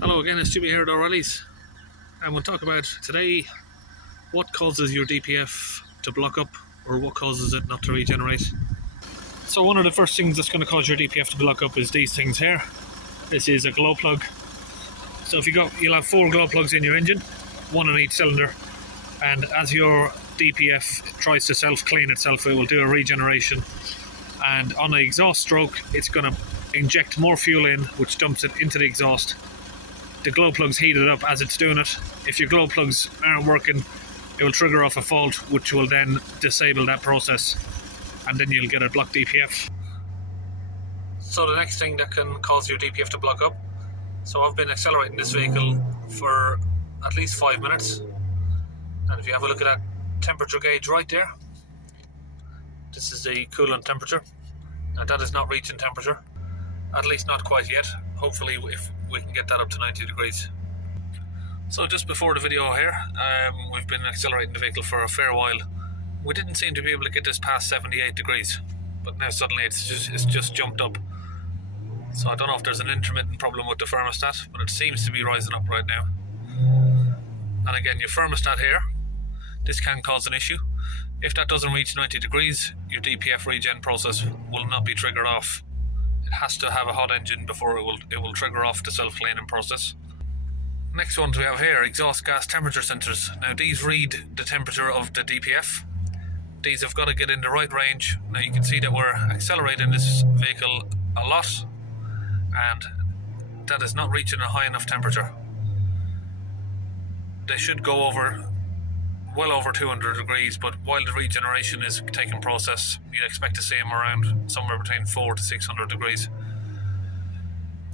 Hello again, it's Jimmy here at O'Reilly's, and we'll talk about today what causes your DPF to block up or what causes it not to regenerate. So one of the first things that's going to cause your DPF to block up is these things here. This is a glow plug. So if you'll have 4 glow plugs in your engine, 1 on each cylinder, and as your DPF tries to self-clean itself, it will do a regeneration, and on the exhaust stroke it's going to inject more fuel in, which dumps it into the exhaust. The glow plugs heat it up as it's doing it. If your glow plugs aren't working, it will trigger off a fault, which will then disable that process, and then you'll get a blocked DPF. So the next thing that can cause your DPF to block up, so I've been accelerating this vehicle for at least 5 minutes, and if you have a look at that temperature gauge right there, this is the coolant temperature, and that is not reaching temperature, at least not quite yet. Hopefully if we can get that up to 90 degrees. So just before the video here, we've been accelerating the vehicle for a fair while. We didn't seem to be able to get this past 78 degrees, but now suddenly it's just jumped up. So I don't know if there's an intermittent problem with the thermostat, but it seems to be rising up right now. And again, your thermostat here, this can cause an issue. If that doesn't reach 90 degrees, your DPF regen process will not be triggered off. It has to have a hot engine before it will trigger off the self-cleaning process. Next ones we have here, exhaust gas temperature sensors. Now these read the temperature of the DPF. These have got to get in the right range. Now you can see that we're accelerating this vehicle a lot, and that is not reaching a high enough temperature. They should go well over 200 degrees, but while the regeneration is taking process, you'd expect to see them around somewhere between 400 to 600 degrees.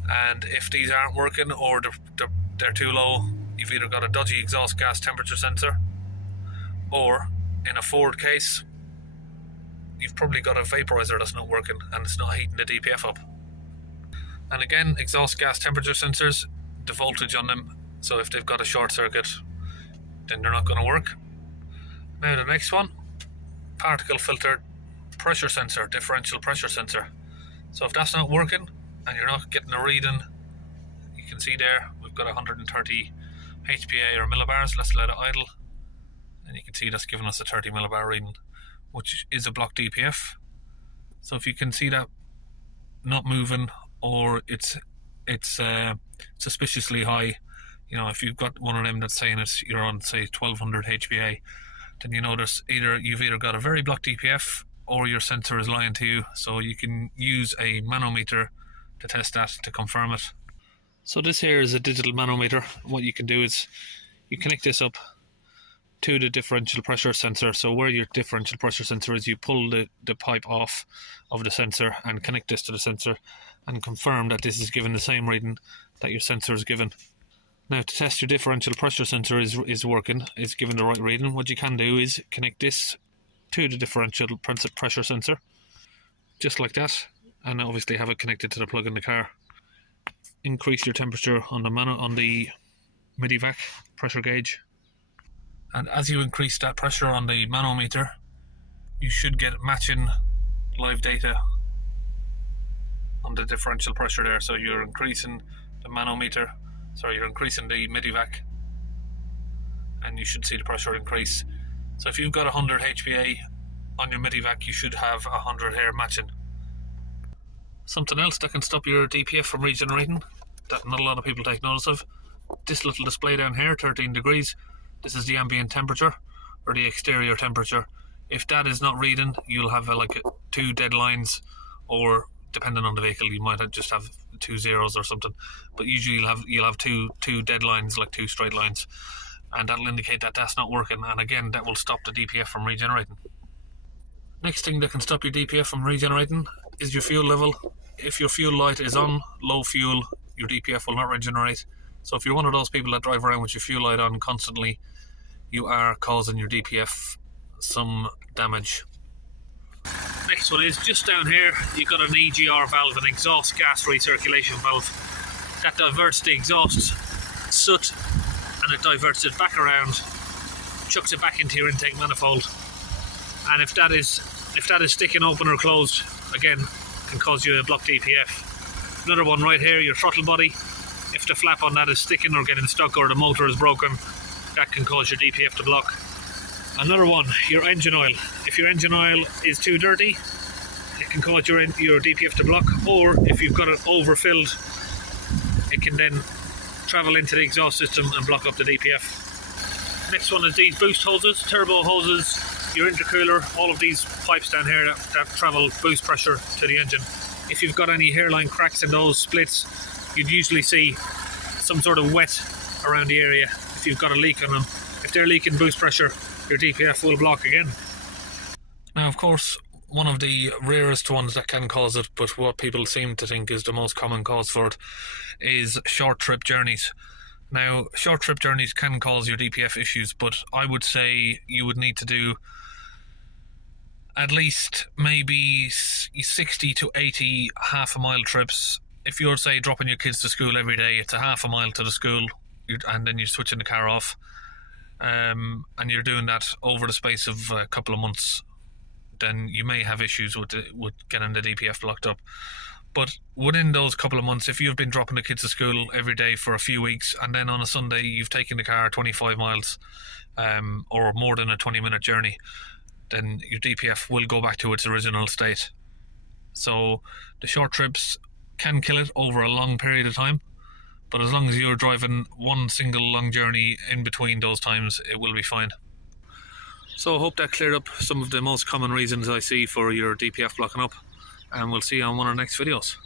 And if these aren't working or they're too low, you've either got a dodgy exhaust gas temperature sensor, or in a Ford case, you've probably got a vaporizer that's not working and it's not heating the DPF up. And again, exhaust gas temperature sensors, the voltage on them, so if they've got a short circuit, then they're not going to work. Now the next one, particle filter pressure sensor, differential pressure sensor. So if that's not working and you're not getting a reading, you can see there we've got 130 HPA or millibars. Let's let it idle, and you can see that's giving us a 30 millibar reading, which is a blocked DPF. So if you can see that not moving, or it's suspiciously high, you know, if you've got one of them that's saying you're on, say, 1200 HPA, then you know you've either got a very blocked DPF or your sensor is lying to you. So you can use a manometer to test that to confirm it. So this here is a digital manometer. What you can do is you connect this up to the differential pressure sensor. So where your differential pressure sensor is, you pull the pipe off of the sensor and connect this to the sensor and confirm that this is giving the same reading that your sensor is given. Now to test your differential pressure sensor is working, is giving the right reading, what you can do is connect this to the differential pressure sensor, just like that, and obviously have it connected to the plug in the car. Increase your temperature on the MIDI-vac pressure gauge, and as you increase that pressure on the manometer, you should get matching live data on the differential pressure there. So you're increasing the you're increasing the MIDI-vac, and you should see the pressure increase. So if you've got 100 HPA on your MIDI-vac, you should have 100 here matching. Something else that can stop your DPF from regenerating, that not a lot of people take notice of, this little display down here, 13 degrees, this is the ambient temperature, or the exterior temperature. If that is not reading, you'll have like 2 dead lines, or depending on the vehicle, you might just have 2 zeros or something, but usually you'll have two dead lines, like 2 straight lines, and that'll indicate that that's not working, and again that will stop the DPF from regenerating. Next thing that can stop your DPF from regenerating is your fuel level. If your fuel light is on low fuel, your DPF will not regenerate. So if you're one of those people that drive around with your fuel light on constantly, you are causing your DPF some damage. Next one is just down here, you've got an EGR valve, an exhaust gas recirculation valve, that diverts the exhaust soot and it diverts it back around, chucks it back into your intake manifold, and if that is if that is sticking open or closed, again, can cause you a blocked DPF. Another one right here, your throttle body. If the flap on that is sticking or getting stuck, or the motor is broken, that can cause your DPF to block. Another one, your engine oil. If your engine oil is too dirty, it can cause your DPF to block, or if you've got it overfilled, it can then travel into the exhaust system and block up the DPF. Next one is these boost hoses, turbo hoses, your intercooler, all of these pipes down here that travel boost pressure to the engine. If you've got any hairline cracks in those splits, you'd usually see some sort of wet around the area if you've got a leak on them. If they're leaking boost pressure, your DPF will block again. Now, of course, one of the rarest ones that can cause it, but what people seem to think is the most common cause for it, is short trip journeys. Now, short trip journeys can cause your DPF issues, but I would say you would need to do at least maybe 60 to 80 half-a-mile trips. If you're, say, dropping your kids to school every day, it's a half a mile to the school, and then you're switching the car off, and you're doing that over the space of a couple of months, then you may have issues with getting the DPF blocked up. But within those couple of months, if you've been dropping the kids to school every day for a few weeks, and then on a Sunday you've taken the car 25 miles or more than a 20-minute journey, then your DPF will go back to its original state. So the short trips can kill it over a long period of time, but as long as you're driving one single long journey in between those times, it will be fine. So I hope that cleared up some of the most common reasons I see for your DPF blocking up, and we'll see you on one of the next videos.